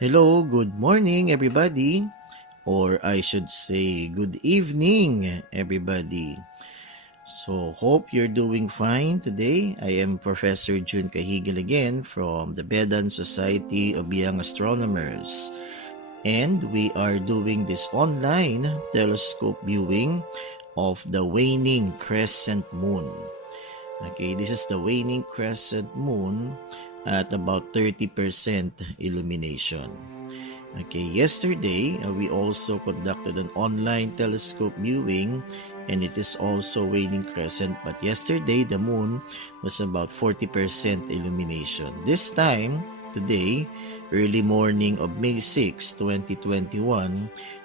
Hello, good morning everybody, or I should say good evening everybody. So hope you're doing fine today. I am Professor Jun Cajigal again from the Vedan Society of Young Astronomers. And we are doing this online telescope viewing of the waning crescent moon. Okay, this is the waning crescent moon at about 30% illumination. Okay, yesterday we also conducted an online telescope viewing and it is also waning crescent, but yesterday the moon was about 40% illumination. This time, today, early morning of May 6, 2021,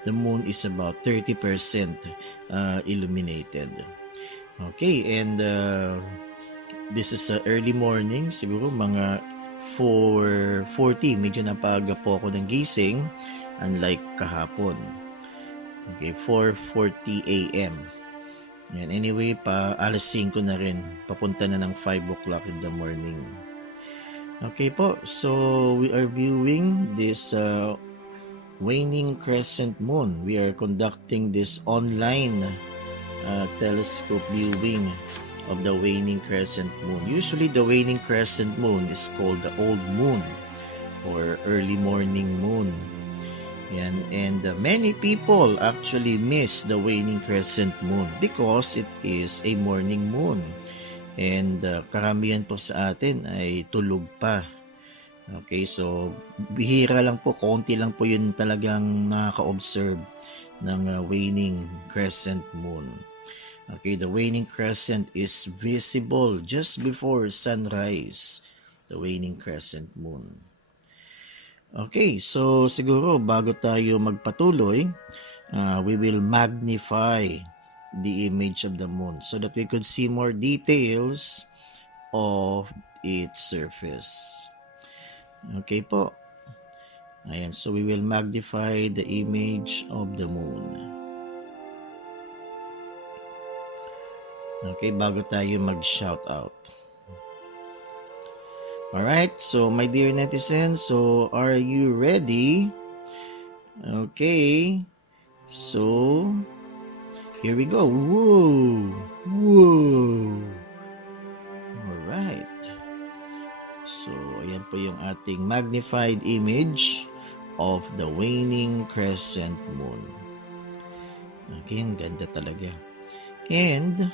the moon is about 30% illuminated. Okay, and this is early morning, siguro mga 4:40, medyo napaga po ako ng gising, unlike kahapon. Okay, 4:40 a.m. And anyway, alas 5 na rin, papunta na ng 5 o'clock in the morning. Okay po, so we are viewing this waning crescent moon. We are conducting this online telescope viewing of the waning crescent moon. Usually the waning crescent moon is called the old moon or early morning moon. Yan. And many people actually miss the waning crescent moon because it is a morning moon. And karamihan po sa atin ay tulog pa. Okay, so bihira lang po, konti lang po yun talagang nakaka-observe ng waning crescent moon. Okay, the waning crescent is visible just before sunrise, the waning crescent moon. Okay, so siguro bago tayo magpatuloy, we will magnify the image of the moon so that we could see more details of its surface. Okay po. Ayan, so we will magnify the image of the moon. Okay, bago tayo mag-shout out. Alright, so my dear netizens, so are you ready? Okay, so here we go. Whoa! Whoa! Alright. So, ayan po yung ating magnified image of the waning crescent moon. Okay, ang ganda talaga. And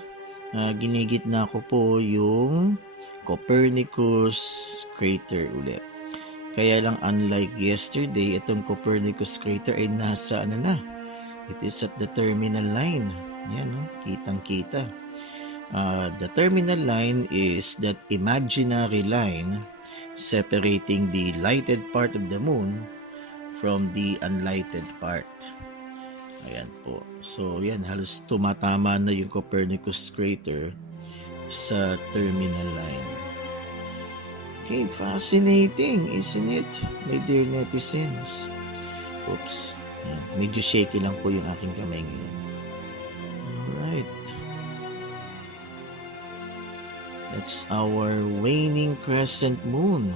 ginigitna ko po yung Copernicus crater ulit. Kaya lang unlike yesterday, itong Copernicus crater ay nasa it is at the terminal line. Yan, no? Kitang-kita. The terminal line is that imaginary line separating the lighted part of the moon from the unlighted part. Ayan po. So, yan. Halos tumatama na yung Copernicus crater sa terminal line. Okay, fascinating, isn't it, my dear netizens? Oops. Ayan. Medyo shaky lang po yung aking kamay ngayon. Alright. That's our waning crescent moon.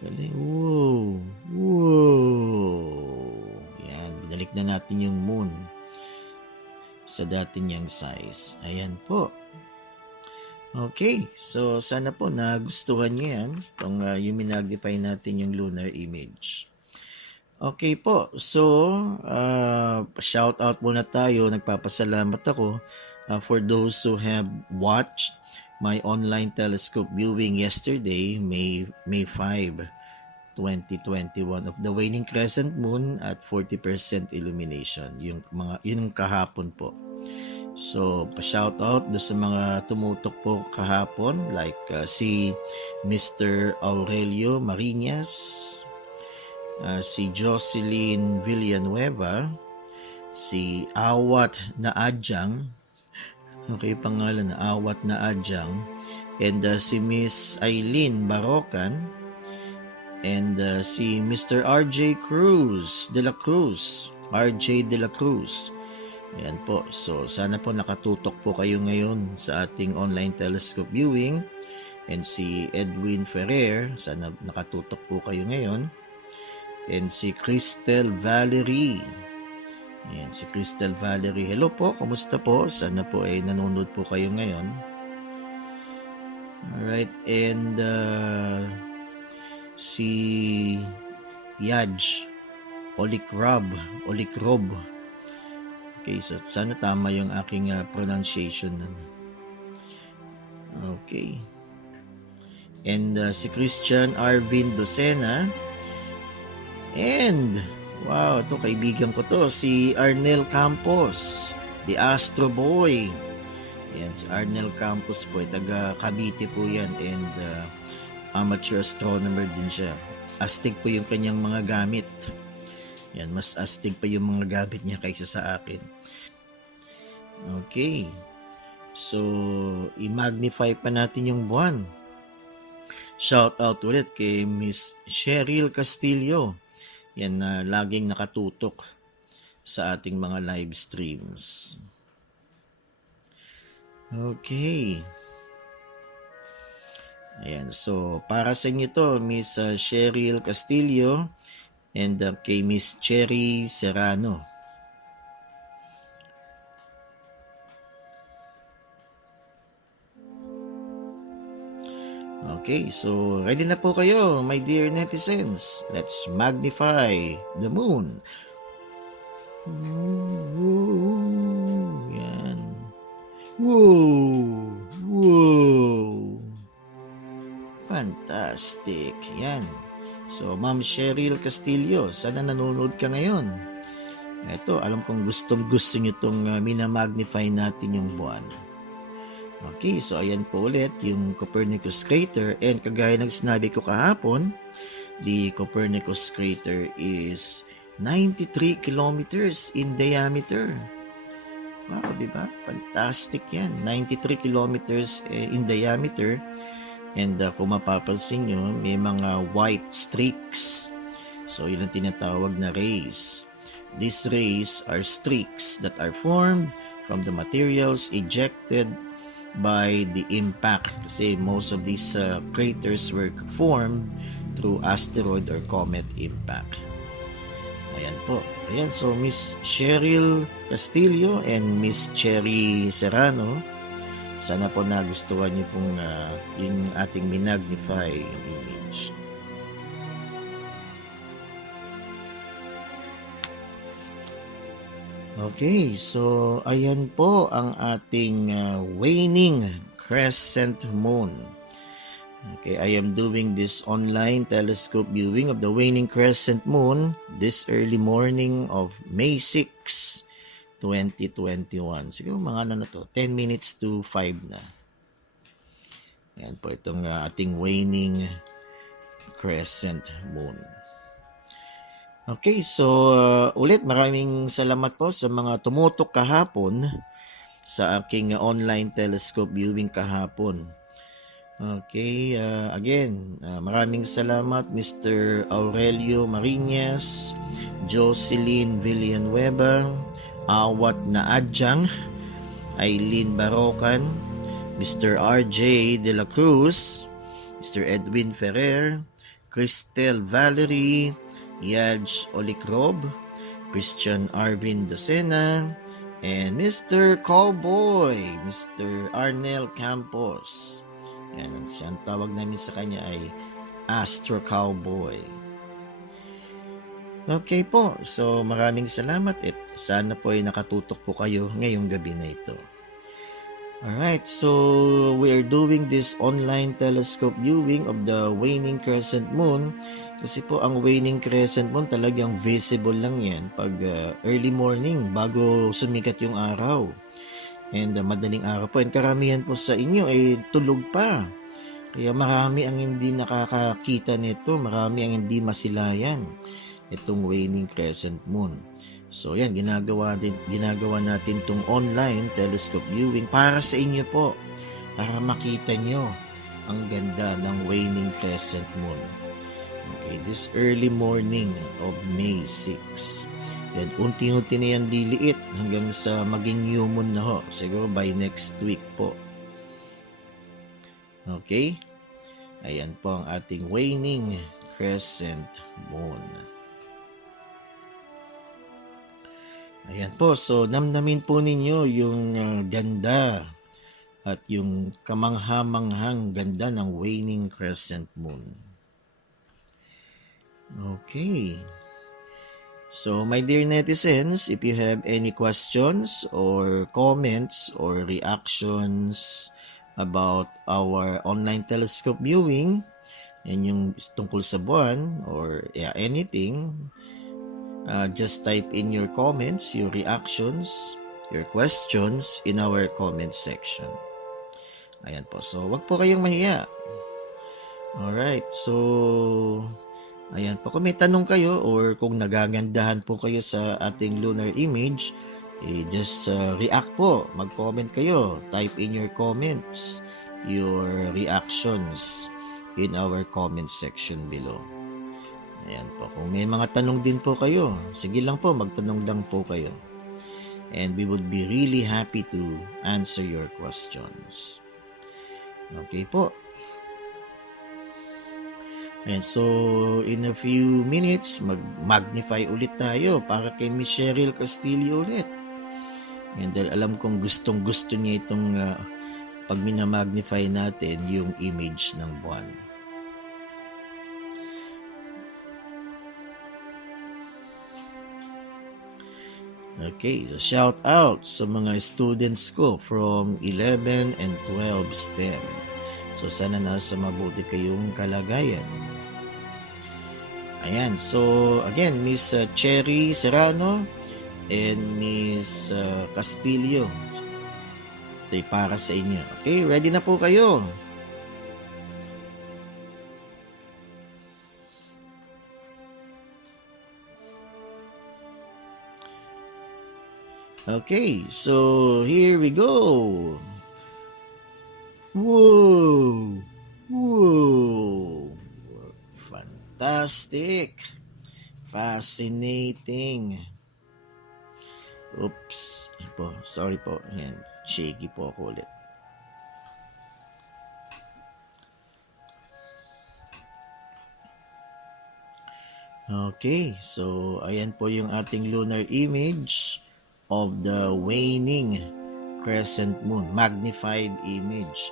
Whoa! Whoa! Binalik na natin yung moon sa dati niyang size. Ayan po. Okay, so sana po nagustuhan niyo yan kung yung minagnify natin yung lunar image. Okay po, so shout out muna tayo. Nagpapasalamat ako for those who have watched my online telescope viewing yesterday, May 5, 2021 of the waning crescent moon at 40% illumination. Yung kahapon po. So, pa-shout out do sa mga tumutok po kahapon like si Mr. Aurelio Marinas, si Jocelyn Villanueva, si Awat na Adyang, okay, pangalan na Awat na Adyang, and si Miss Eileen Barocan, and si Mr. RJ de la Cruz. Ayan po. So, sana po nakatutok po kayo ngayon sa ating online telescope viewing. And si Edwin Ferrer, sana nakatutok po kayo ngayon. And si Crystal Valerie. Ayan, si Crystal Valerie. Hello po, kumusta po? Sana po ay nanonood po kayo ngayon. Alright, and si Yaj Olikrob. Okay, so sana tama yung aking pronunciation. Okay. And si Christian Arvin Docena. And, wow, ito kaibigan ko to, si Arnel Campos, the Astro Boy. Yan, si Arnel Campos po, taga Cavite po yan, and amateur astronomer din siya. Astig po yung kanyang mga gamit. Yan, mas astig pa yung mga gamit niya kaysa sa akin. Okay. So, i-magnify pa natin yung buwan. Shout out ulit kay Miss Cheryl Castillo. Yan na laging nakatutok sa ating mga live streams. Okay. Ayan, so para sa inyo to, Miss Cheryl Castillo and kay Miss Cherry Serrano. Okay, so ready na po kayo, my dear netizens. Let's magnify the moon. Whoa, yan. Whoa. Fantastic, yan. So, Ma'am Cheryl Castillo, sana nanonood ka ngayon. Ito, alam kong gustong-gusto nyo itong minamagnify natin yung buwan. Okay, so ayan po ulit yung Copernicus crater, and kagaya ng sinabi ko kahapon, the Copernicus crater is 93 kilometers in diameter. Wow, di ba? Fantastic yan. 93 kilometers in diameter, and kung mapapansin nyo, may mga white streaks. So yun ang tinatawag na rays. These rays are streaks that are formed from the materials ejected by the impact, kasi most of these craters were formed through asteroid or comet impact. Ayan po. Ayan, so Miss Cheryl Castillo and Miss Cherry Serrano, sana po nagustuhan niyo pong yung ating minagnify image. Okay, so ayan po ang ating waning crescent moon. Okay, I am doing this online telescope viewing of the waning crescent moon this early morning of May 6, 2021. Siguro mga ano na to, 10 minutes to 5 na. Ayan po itong ating waning crescent moon. Okay, so ulit maraming salamat po sa mga tumutok kahapon sa aking online telescope viewing kahapon. Okay, again, maraming salamat Mr. Aurelio Marinas, Jocelyn Villanueva, Awat na Adjang, Aileen Barocan, Mr. RJ De La Cruz, Mr. Edwin Ferrer, Cristel Valerie, Yaj Olikrob, Christian Arvin Docena, and Mr. Cowboy, Mr. Arnel Campos. Yan, ang tawag namin sa kanya ay Astro Cowboy. Okay po, so maraming salamat at sana po ay nakatutok po kayo ngayong gabi na ito. Alright, so we are doing this online telescope viewing of the waning crescent moon. Kasi po ang waning crescent moon talagang visible lang yan pag early morning bago sumikat yung araw. And madaling araw po. And karamihan po sa inyo ay tulog pa. Kaya marami ang hindi nakakakita nito. Marami ang hindi masilayan itong waning crescent moon. So yan, ginagawa natin itong online telescope viewing para sa inyo po. Para makita nyo ang ganda ng waning crescent moon. Okay, this early morning of May 6. Yan, unti-unti na yan liliit hanggang sa maging new moon na ho. Siguro by next week po. Okay? Ayan po ang ating waning crescent moon. Ayan po, so namnamin po ninyo yung ganda at yung kamangha-manghang ganda ng waning crescent moon. Okay. So, my dear netizens, if you have any questions or comments or reactions about our online telescope viewing and yung tungkol sa buwan or anything, just type in your comments, your reactions, your questions in our comment section. Ayan po. So, wag po kayong mahiya. Alright. So, ayan po. Kung may tanong kayo or kung nagagandahan po kayo sa ating lunar image, just react po. Mag-comment kayo. Type in your comments, your reactions in our comment section below. Ayan po. Kung may mga tanong din po kayo, sige lang po, magtanong lang po kayo. And we would be really happy to answer your questions. Okay po. And so, in a few minutes, mag-magnify ulit tayo para kay Miss Cheryl Castillo ulit. And dahil alam kong gustong-gusto niya itong pag minamagnify natin yung image ng buwan. Okay, so shout out sa mga students ko from 11 and 12 STEM. So sana nasa mabuti kayong kalagayan. Ayan, so again, Miss Cherry Serrano and Miss Castillo. Ito'y para sa inyo. Okay, ready na po kayo? Okay, so here we go. Whoa! Whoa! Fantastic! Fascinating! Oops! Sorry po. Yan. Shaky po ako ulit. Okay, so ayan po yung ating lunar image of the waning crescent moon, magnified image.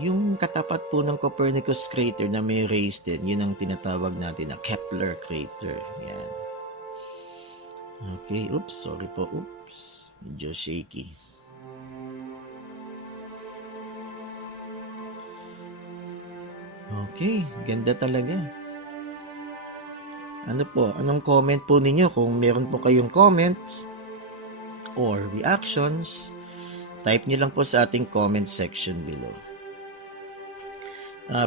Yung katapat po ng Copernicus crater na may rays din, yun ang tinatawag natin na Kepler crater. Yan. Okay, oops, sorry po, oops. Medyo shaky. Okay, ganda talaga. Ano po, anong comment po ninyo? Kung meron po kayong comments or reactions, type nyo lang po sa ating comment section below.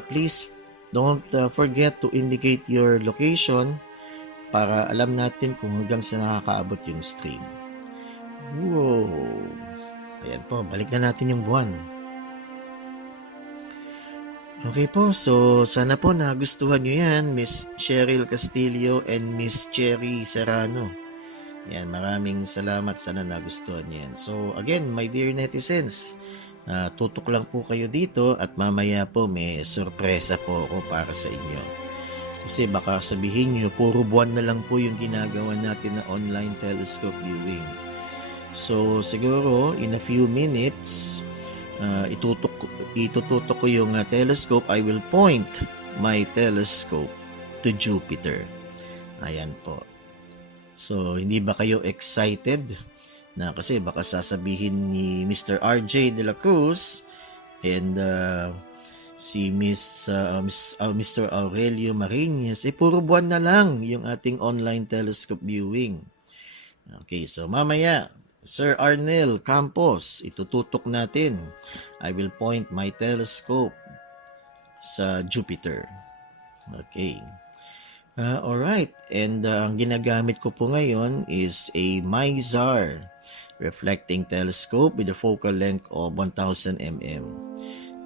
Please don't forget to indicate your location para alam natin kung hanggang saan nakakaabot yung stream. Whoa! Ayan po, balik na natin yung buwan. Okay po, so sana po nagustuhan nyo yan, Miss Cheryl Castillo and Miss Cherry Serrano. Yan, maraming salamat, sana nagustuhan nyo yan. So again, my dear netizens, tutok lang po kayo dito at mamaya po may sorpresa po ako para sa inyo. Kasi baka sabihin nyo, puro buwan na lang po yung ginagawa natin na online telescope viewing. So siguro in a few minutes, itututok ko yung telescope. I will point my telescope to Jupiter. Ayan po. So hindi ba kayo excited? Na kasi baka sasabihin ni Mr. RJ de la Cruz and si Mr. Aurelio Marinas, puro buwan na lang yung ating online telescope viewing. Okay, so mamaya, Sir Arnel Campos, itututok natin. I will point my telescope sa Jupiter. Okay. Alright, and ang ginagamit ko po ngayon is a MIZAR reflecting telescope with a focal length of 1000 mm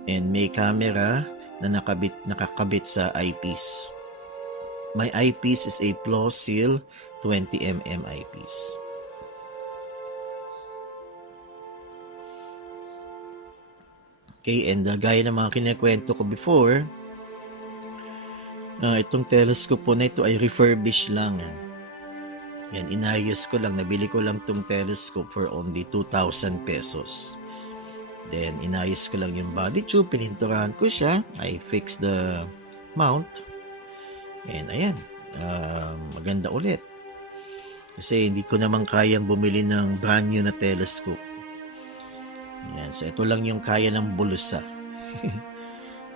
and may camera na nakakabit sa eyepiece. My eyepiece is a Plausil 20 mm eyepiece. Okay, and gaya ng mga kinikwento ko before, itong telescope po na ito ay refurbished lang. Yan, inayos ko lang. Nabili ko lang tong telescope for only 2,000 pesos. Then, inayos ko lang yung body tube. Pininturahan ko siya. I fixed the mount. And ayan, maganda ulit. Kasi hindi ko naman kayang bumili ng brand new na telescope. Ayan, so ito lang yung kaya ng bulsa.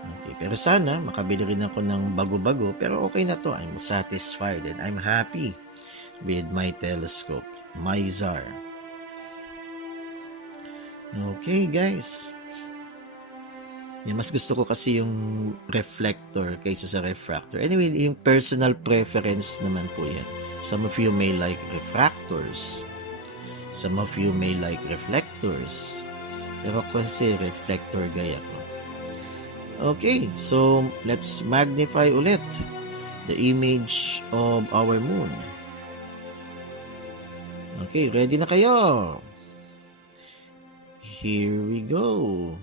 Okay, pero sana makabili rin ako ng bago-bago. Pero okay na to. I'm satisfied and I'm happy with my telescope. My Czar. Okay, guys. Yan, mas gusto ko kasi yung reflector kaysa sa refractor. Anyway, yung personal preference naman po yan. Some of you may like refractors. Some of you may like reflectors. Pero kasi reflector guy ako. Okay, so let's magnify ulit the image of our moon. Okay, ready na kayo? Here we go.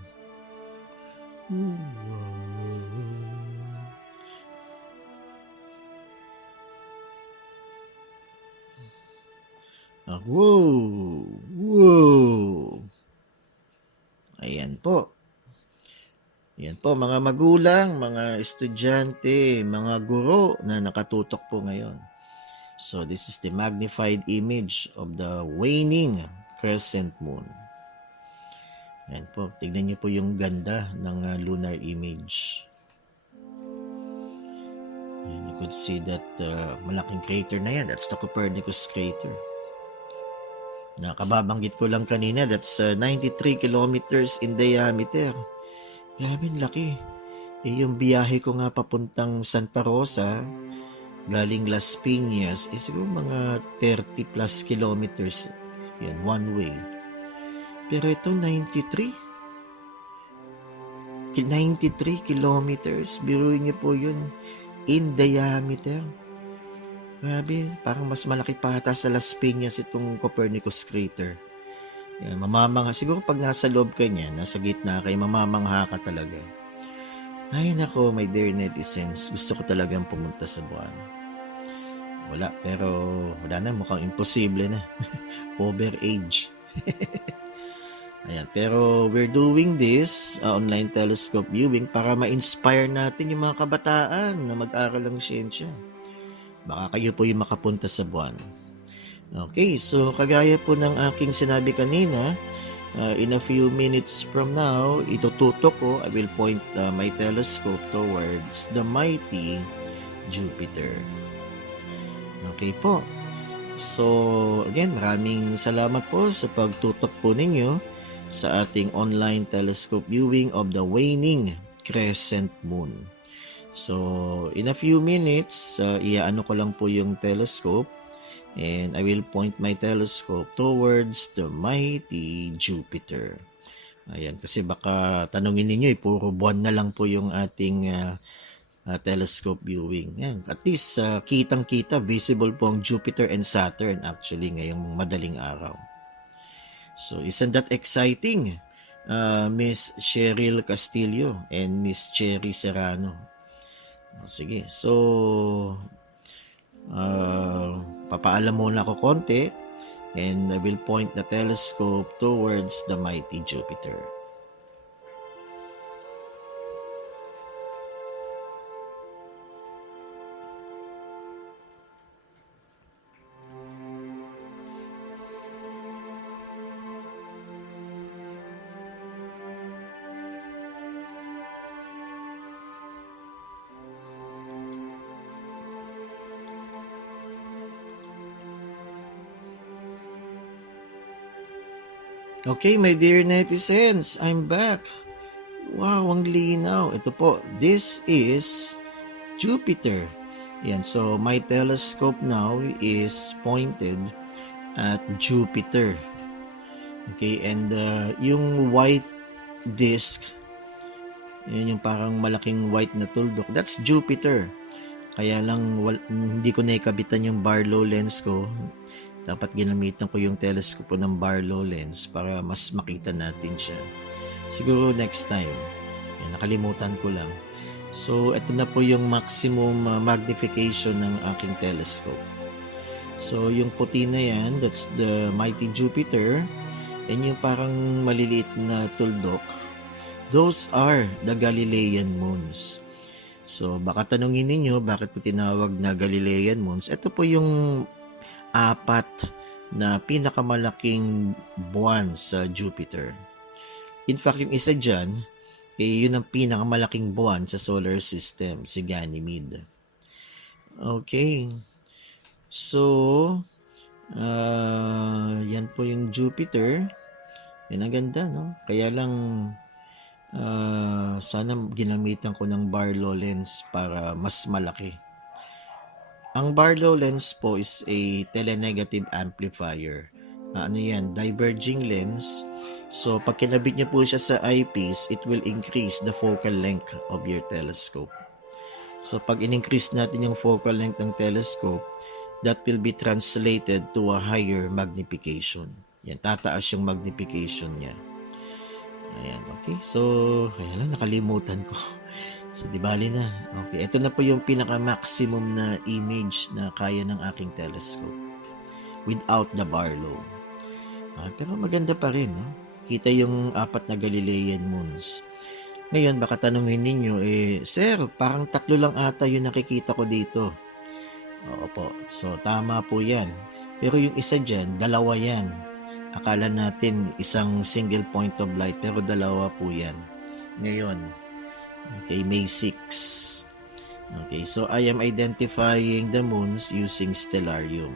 Wow! Wow! Ayan po. Ayan po, mga magulang, mga estudyante, mga guro na nakatutok po ngayon. So, this is the magnified image of the waning crescent moon. Ayan po, tignan niyo po yung ganda ng lunar image. And you could see that malaking crater na yan. That's the Copernicus crater. Nakababanggit ko lang kanina, that's 93 kilometers in diameter. Grabe, laki. Yung biyahe ko nga papuntang Santa Rosa, galing Las Piñas, siguro mga 30 plus kilometers. Yan, one way. Pero ito, 93 kilometers. Biruin niyo po yun. In diameter. Grabe, parang mas malaki pa ata sa Las Piñas itong Copernicus crater. Yan, mamamangha. Siguro pag nasa loob ka niya, nasa gitna kayo, mamamangha ka talaga. Ay nako, my dear netizens, gusto ko talagang pumunta sa buwan. Wala, pero wala na, mukhang imposible na. Over age. Ayan, pero we're doing this online telescope viewing para ma-inspire natin yung mga kabataan na mag-aral ng siyensya. Baka kayo po yung makapunta sa buwan. Okay, so kagaya po ng aking sinabi kanina, in a few minutes from now, itututok ko, I will point my telescope towards the mighty Jupiter. Okay po. So, again, maraming salamat po sa pagtutok po ninyo sa ating online telescope viewing of the waning crescent moon. So, in a few minutes, iaano ko lang po yung telescope and I will point my telescope towards the mighty Jupiter. Ayan, kasi baka tanungin ninyo, puro buwan na lang po yung ating telescope viewing. Ayan, at least kitang-kita, visible po ang Jupiter and Saturn actually ngayong madaling araw. So, isn't that exciting? Miss Cheryl Castillo and Miss Cherry Serrano. Sige, so papaalam muna ako konti and I will point the telescope towards the mighty Jupiter. Okay, my dear netizens, I'm back. Wow, ang linaw. Ito po, this is Jupiter. Yan, so my telescope now is pointed at Jupiter. Okay, and yung white disk, yun yung parang malaking white na tuldok, that's Jupiter. Kaya lang hindi ko naikabitan yung Barlow lens ko. Dapat ginamitan ko yung telescope ng Barlow lens para mas makita natin siya. Siguro next time. Yan, nakalimutan ko lang. So, ito na po yung maximum magnification ng aking telescope. So, yung puti na yan, that's the mighty Jupiter. And yung parang maliliit na tuldok, those are the Galilean moons. So, baka tanungin ninyo, bakit po tinawag na Galilean moons? Ito po yung apat na pinakamalaking buwan sa Jupiter. In fact, yung isa dyan, yun ang pinakamalaking buwan sa solar system, si Ganymede. Okay. So, yan po yung Jupiter. Yan ang ganda, no? Kaya lang, sana ginamitan ko ng Barlow lens para mas malaki. Ang Barlow lens po is a telenegative amplifier. Ano yan? Diverging lens. So, pag kinabit niyo po siya sa eyepiece, it will increase the focal length of your telescope. So, pag in-increase natin yung focal length ng telescope, that will be translated to a higher magnification. Yan, tataas yung magnification niya. Ayan, okay. So, kaya lang nakalimutan ko. So, di bali na. Okay, ito na po yung pinaka-maximum na image na kaya ng aking telescope without the Barlow. Pero maganda pa rin, no? Kita yung apat na Galilean moons. Ngayon, baka tanungin ninyo, Sir, parang 3 lang ata yung nakikita ko dito. Oo po. So, tama po yan. Pero yung isa dyan, 2 yan. Akala natin isang single point of light, pero 2 po yan. Ngayon, okay, May 6. Okay, so I am identifying the moons using stellarium.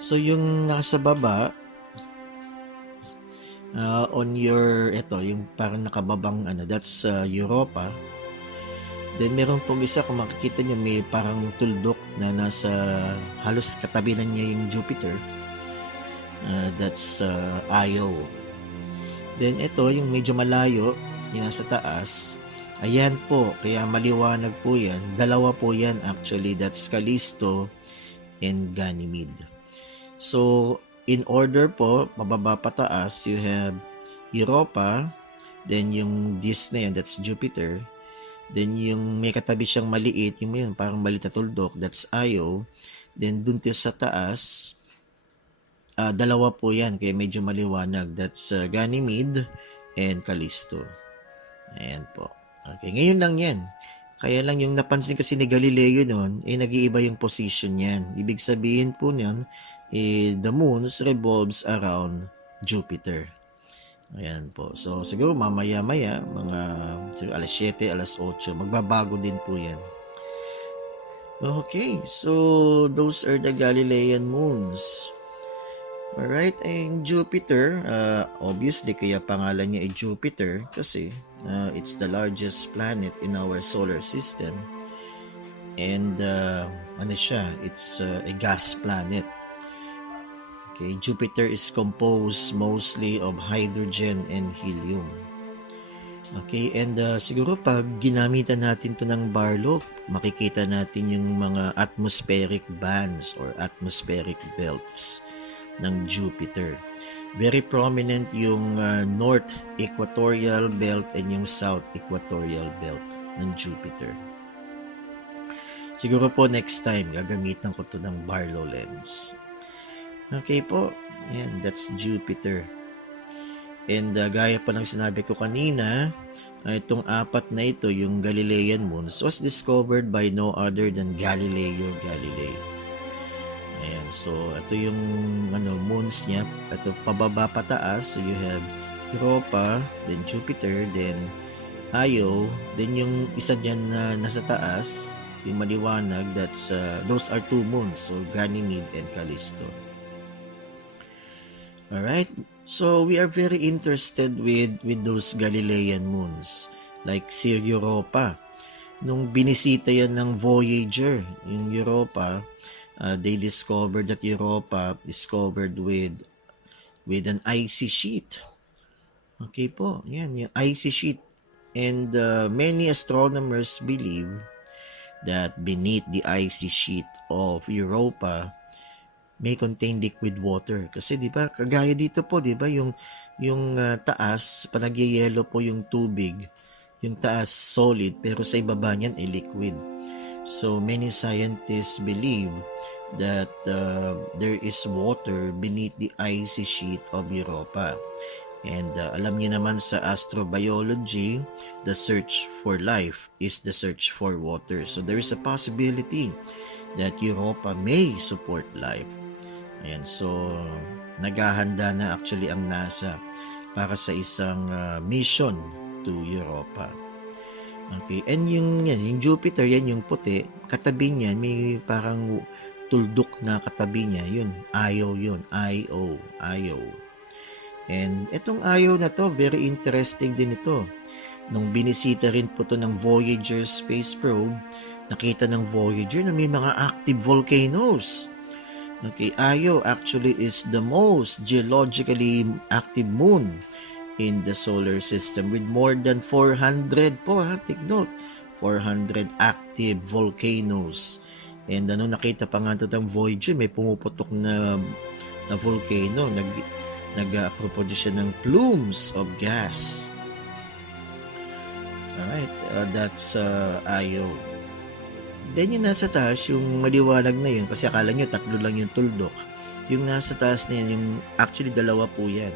So, yung nasa baba, on your, ito, yung parang nakababang, that's Europa. Then, meron pong isa, kung makikita nyo, may parang tuldok na nasa halos katabi na niya yung Jupiter. That's Io. Then, ito, yung medyo malayo, yung nasa taas. Ayan po, kaya maliwanag po yan. 2 po yan actually, that's Callisto and Ganymede. So, in order po, mababa pataas, you have Europa, then yung this na yan, that's Jupiter, then yung may katabi siyang maliit, yung yun, parang maliit na tuldok, that's Io, then dun sa taas, 2 po yan, kaya medyo maliwanag, that's Ganymede and Callisto. Ayan po. Okay, ngayon lang yan. Kaya lang yung napansin kasi ni Galileo noon, nag-iiba yung position niyan. Ibig sabihin po niyan, the moons revolves around Jupiter. Ayan po. So, siguro mamaya-maya, mga siguro alas 7, alas 8, magbabago din po yan. Okay, so those are the Galilean moons. Alright, ang Jupiter, obviously kaya pangalan niya ay Jupiter kasi it's the largest planet in our solar system. And ano siya, it's a gas planet. Okay, Jupiter is composed mostly of hydrogen and helium. Okay, and siguro pag ginamitan natin to ng Barlow, makikita natin yung mga atmospheric bands or atmospheric belts ng Jupiter. Very prominent yung North Equatorial Belt and yung South Equatorial Belt ng Jupiter. Siguro po next time, gagamitan ko to ng Barlow lens. Okay po, yan, that's Jupiter. And gaya po ng sinabi ko kanina, itong apat na ito, yung Galilean moons, was discovered by no other than Galileo Galilei. Ayan, so ito yung moons niya. Ito pababa pataas. So you have Europa, then Jupiter, then Io, then yung isa dyan na nasa taas, yung maliwanag, that's those are 2 moons. So Ganymede and Callisto. Alright, so we are very interested with those Galilean moons. Like si Europa. Nung binisita yan ng Voyager, yung Europa, they discovered that Europa discovered with an icy sheet. Okay po, yan, yung icy sheet. And many astronomers believe that beneath the icy sheet of Europa may contain liquid water. Kasi di ba, kagaya dito po, di ba, yung taas, pa nagyayelo po yung tubig, yung taas solid, pero sa ibaba niyan ay liquid. So many scientists believe that there is water beneath the icy sheet of Europa. And alam niyo naman sa astrobiology, the search for life is the search for water. So there is a possibility that Europa may support life. Ayan, so naghahanda na actually ang NASA para sa isang mission to Europa. Okay, and yung Jupiter, yan yung puti, katabi niyan may parang tuldok na katabi niya, yun, Io. And itong Io na to, very interesting din ito. Nung binisita rin po to ng Voyager space probe, nakita ng Voyager na may mga active volcanoes. Okay, Io actually is the most geologically active moon in the solar system with more than 400 po, take note, 400 active volcanoes. And nakita pa nga ito ng Voyager, may pumuputok na volcano, nag-produce siya ng plumes of gas. Alright, that's Io. Then yung nasa taas, yung maliwanag na yun, kasi akala nyo tatlo lang yung tuldok. Yung nasa taas na yun, yung actually dalawa po yan.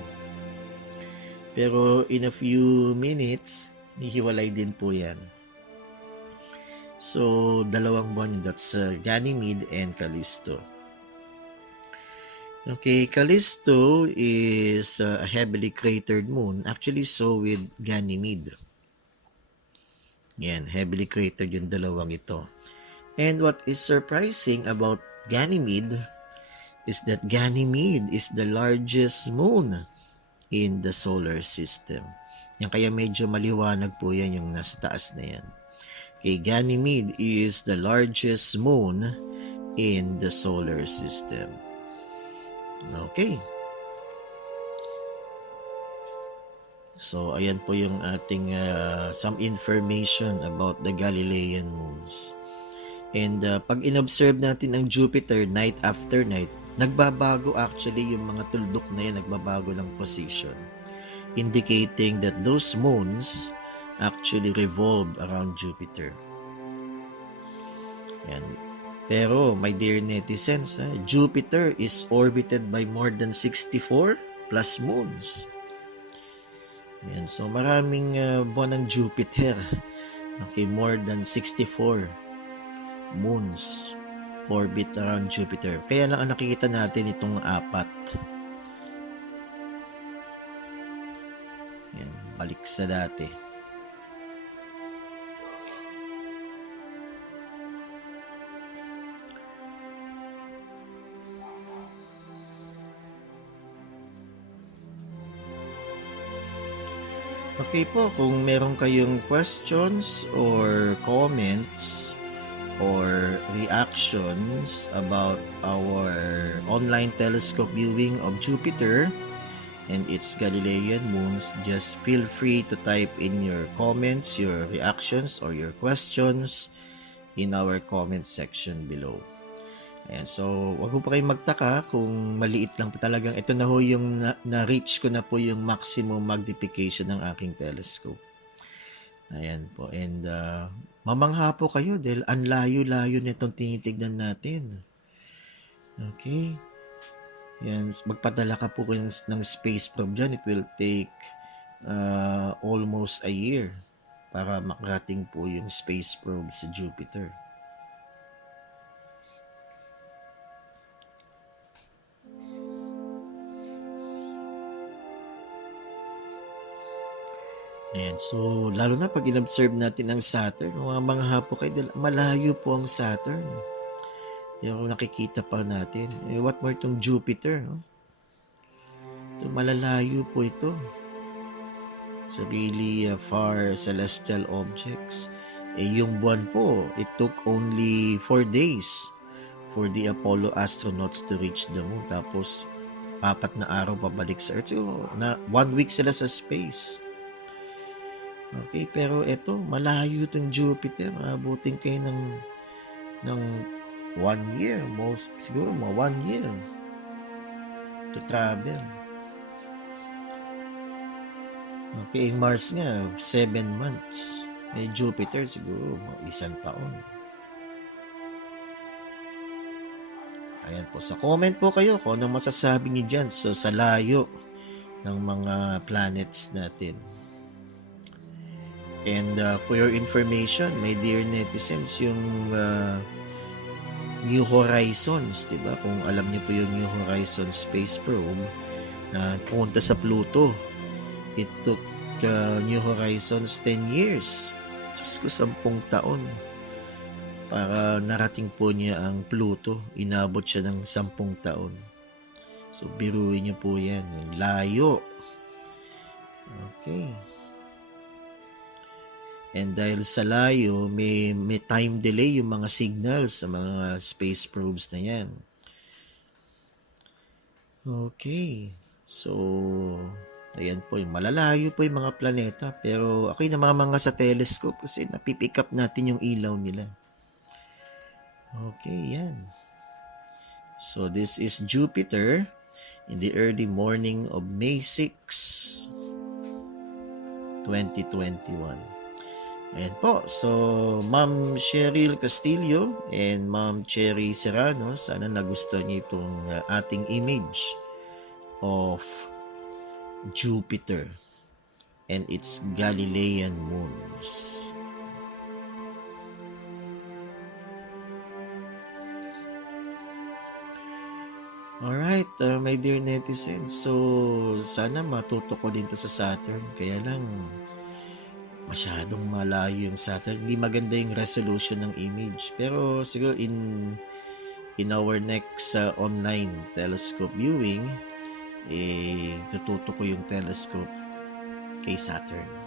Pero in a few minutes, hihiwalay din po yan. So, dalawang buwan yun. That's Ganymede and Callisto. Okay, Callisto is a heavily cratered moon. Actually, so with Ganymede. Yan, heavily cratered yung dalawang ito. And what is surprising about Ganymede is that Ganymede is the largest moon in the solar system. Yan, kaya medyo maliwanag po yan yung nasa taas na yan. Okay, Ganymede is the largest moon in the solar system. Okay. So, ayan po yung ating some information about the Galilean moons. And pag inobserve natin ang Jupiter night after night, nagbabago actually yung mga tuldok na yan, nagbabago ng position, indicating that those moons actually revolve around Jupiter. Yan. Pero, my dear netizens, Jupiter is orbited by more than 64 plus moons. Yan. So, maraming buwan ng Jupiter. Okay, more than 64 moons orbit around Jupiter. Kaya lang ang nakikita natin itong 4. Yan, balik sa dati. Okay po, kung meron kayong questions or comments or reactions about our online telescope viewing of Jupiter and its Galilean moons, just feel free to type in your comments, your reactions, or your questions in our comment section below. Ayan, so wag po kayong magtaka kung maliit lang po talagang. Ito na ho yung na-reach ko na po yung maximum magnification ng aking telescope. Ayan po. And mamangha po kayo dahil ang layo-layo nitong tinitignan natin. Okay. Yan. Magpadala ka po ng space probe dyan. It will take almost a year para makarating po yung space probe sa Jupiter. Ayan, so lalo na pag in-observe natin ang Saturn, mga mangha po kayo dahil malayo po ang Saturn. Yung nakikita pa natin. What more itong Jupiter? No? Ito, malalayo po ito. It's really far celestial objects. Yung buwan po, it took only 4 days for the Apollo astronauts to reach the moon. Tapos, 4 na araw pabalik sa Earth. So, 1 week sila sa space. Okay, pero ito, malayo itong Jupiter. Abutin kayo ng 1 year. Siguro mga 1 year to travel. Okay, Mars nga, 7 months. Jupiter siguro 1 taon. Ayan po. Sa comment po kayo kung ano masasabi niyo dyan sa layo ng mga planets natin. And for your information, my dear netizens, yung New Horizons, di ba? Kung alam niyo po yung New Horizons space probe na pumunta sa Pluto, it took New Horizons 10 years. Diyos ko, 10 taon para narating po niya ang Pluto. Inabot siya ng 10 taon. So, biruin niyo po yan. Yung layo. Okay. And dahil sa layo, may time delay yung mga signals sa mga space probes na yan. Okay. So, ayan po, yung malalayo po yung mga planeta. Pero ako'y namamanga sa telescope kasi napipick up natin yung ilaw nila. Okay, yan. So, this is Jupiter in the early morning of May 6, 2021. Ayan po. So, Ma'am Cheryl Castillo and Ma'am Cherry Serrano, sana nagustuhan niyo itong ating image of Jupiter and its Galilean moons. Alright, my dear netizens. So, sana matuto ko din to sa Saturn. Kaya lang, masyadong malayo yung Saturn. Hindi maganda yung resolution ng image. Pero siguro in our next online telescope viewing, tututo ko yung telescope kay Saturn.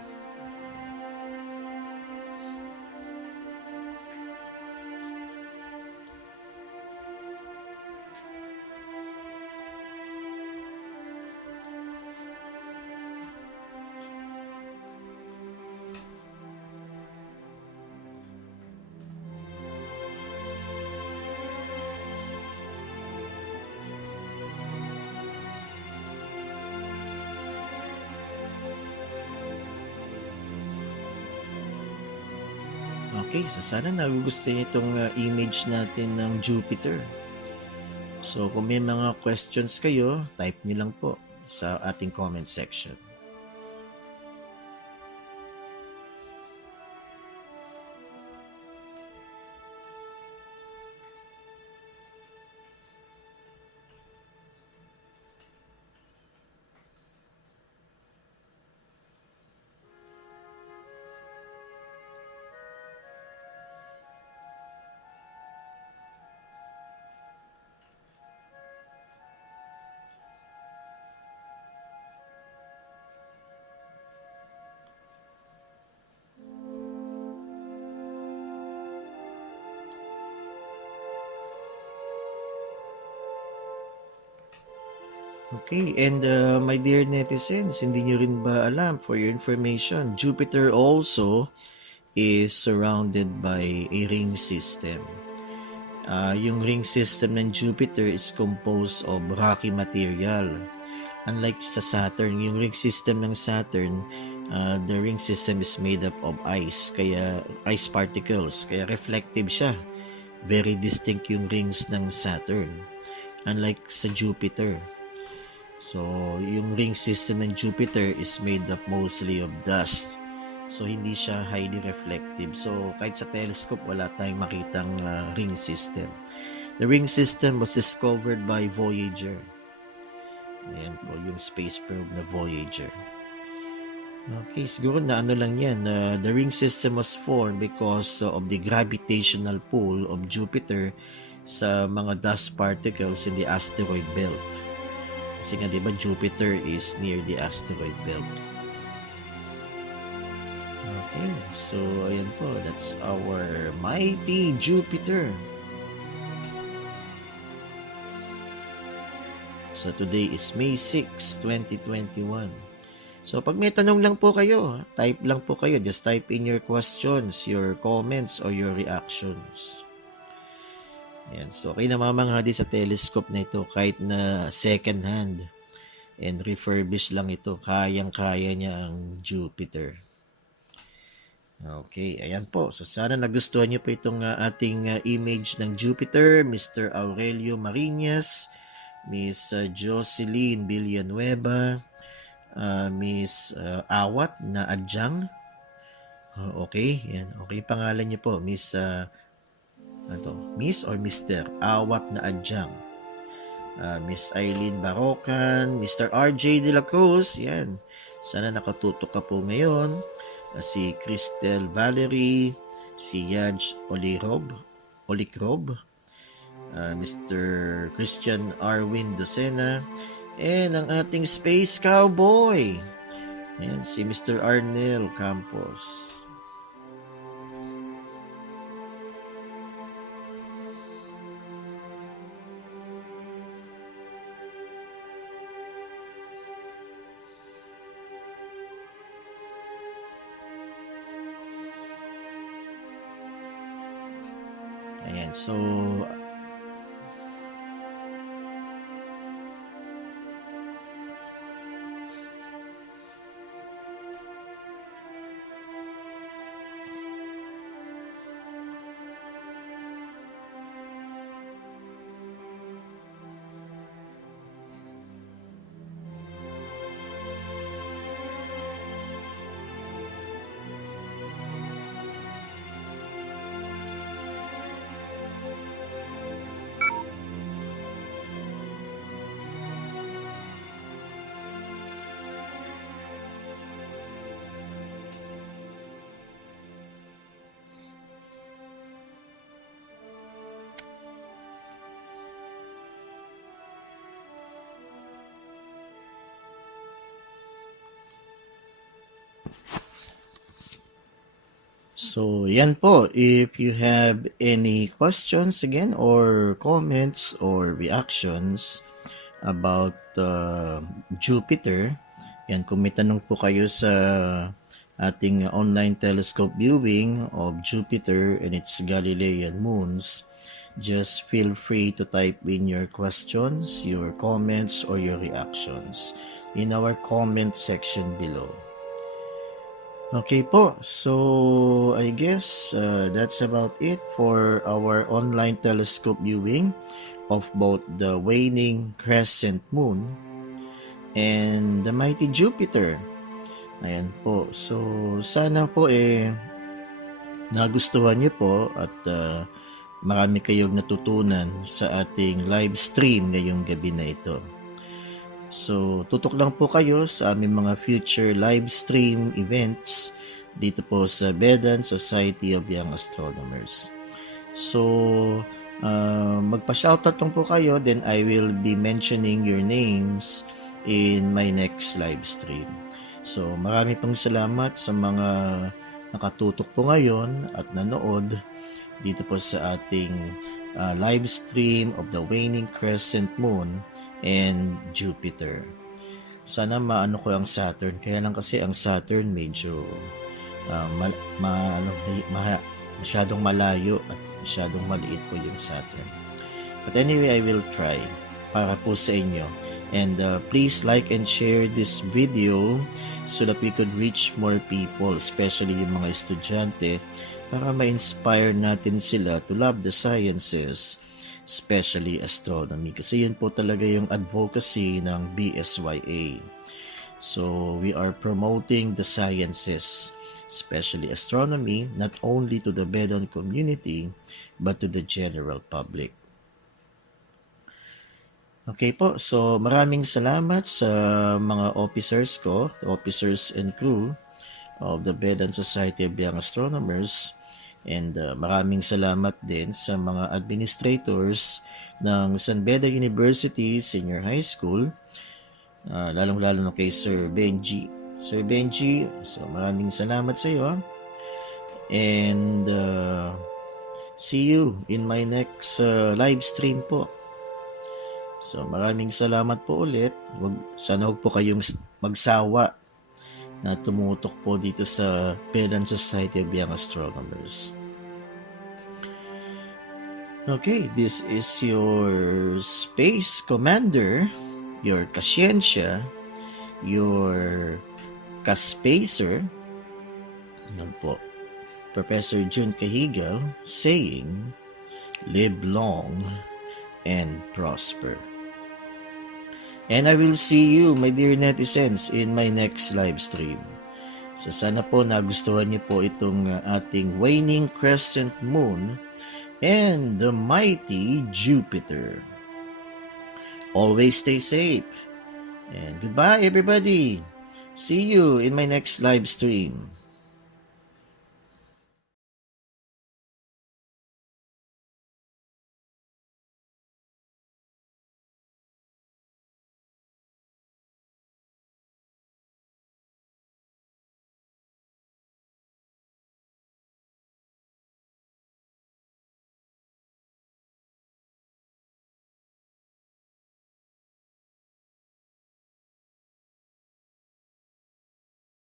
Okay, so sana nagugustuhan niyo itong image natin ng Jupiter. So kung may mga questions kayo, type niyo lang po sa ating comment section. Okay, and my dear netizens, hindi nyo rin ba alam, for your information, Jupiter also is surrounded by a ring system. Yung ring system ng Jupiter is composed of rocky material. Unlike sa Saturn, yung ring system ng Saturn, the ring system is made up of ice particles, kaya reflective siya. Very distinct yung rings ng Saturn. Unlike sa Jupiter. So, yung ring system ng Jupiter is made up mostly of dust. So, hindi siya highly reflective. So, kahit sa telescope, wala tayong makitang ring system. The ring system was discovered by Voyager. Ayan po, yung space probe na Voyager. Okay, siguro na ano lang yan. The ring system was formed because of the gravitational pull of Jupiter sa mga dust particles in the asteroid belt. Kasi nga, di ba, Jupiter is near the asteroid belt. Okay, so ayan po, that's our mighty Jupiter. So today is May 6, 2021. So pag may tanong lang po kayo, type lang po kayo. Just type in your questions, your comments, or your reactions. Ayan, so okay, namamangha din sa telescope na ito kahit na second hand and refurbished lang ito. Kayang-kaya niya ang Jupiter. Okay, ayan po. So sana nagustuhan niyo po itong ating image ng Jupiter, Mr. Aurelio Marinas, Miss Jocelyn Villanueva, Miss Awat na Adjang. Okay, yan. Okay, pangalan niyo po, Miss Miss or Mr. Awat na Adjang. Miss Eileen Barocan, Mr. RJ De La Cruz, yan. Sana nakatutok ka po ngayon. Si Cristel Valerie, si Yaj Olikrob, Mr. Christian Arwin Docena, and ang ating Space Cowboy. Ayan, si Mr. Arnel Campos. Ayan, so So, yan po. If you have any questions again or comments or reactions about Jupiter, yan, kung may tanong po kayo sa ating online telescope viewing of Jupiter and its Galilean moons, just feel free to type in your questions, your comments, or your reactions in our comment section below. Okay po, so I guess that's about it for our online telescope viewing of both the waning crescent moon and the mighty Jupiter. Ayan po, so sana po nagustuhan niyo po at marami kayong natutunan sa ating live stream ngayong gabi na ito. So, tutok lang po kayo sa aming mga future live stream events dito po sa Vedan Society of Young Astronomers. So, magpa-shoutout lang po kayo, then I will be mentioning your names in my next live stream. So, marami pong salamat sa mga nakatutok po ngayon at nanood dito po sa ating live stream of the waning crescent moon and Jupiter. Sana maano ko ang Saturn. Kaya lang kasi ang Saturn medyo masyadong malayo at masyadong maliit po yung Saturn. But anyway, I will try para po sa inyo. And please like and share this video so that we could reach more people, especially yung mga estudyante, para ma-inspire natin sila to love the sciences, especially astronomy, kasi yun po talaga yung advocacy ng BSYA. So we are promoting the sciences, especially astronomy, not only to the Vedan community but to the general public. Okay po, so maraming salamat sa mga officers ko, officers and crew of the Vedan Society of Young Astronomers. And maraming salamat din sa mga administrators ng San Beda University Senior High School, lalong-lalo na kay Sir Benji. Sir Benji, so maraming salamat sa iyo. And see you in my next live stream po. So maraming salamat po ulit. Sana huwag po kayong magsawa na tumutok po dito sa Vedan Society of Young Astronomers. Okay, this is your Space Commander, your Kasiyensya, your Kaspacer. Yan po. Professor Jun Cajigal, saying, live long and prosper. And I will see you, my dear netizens, in my next live stream. So sana po nagustuhan niyo po itong ating waning crescent moon and the mighty Jupiter. Always stay safe. And goodbye, everybody. See you in my next live stream.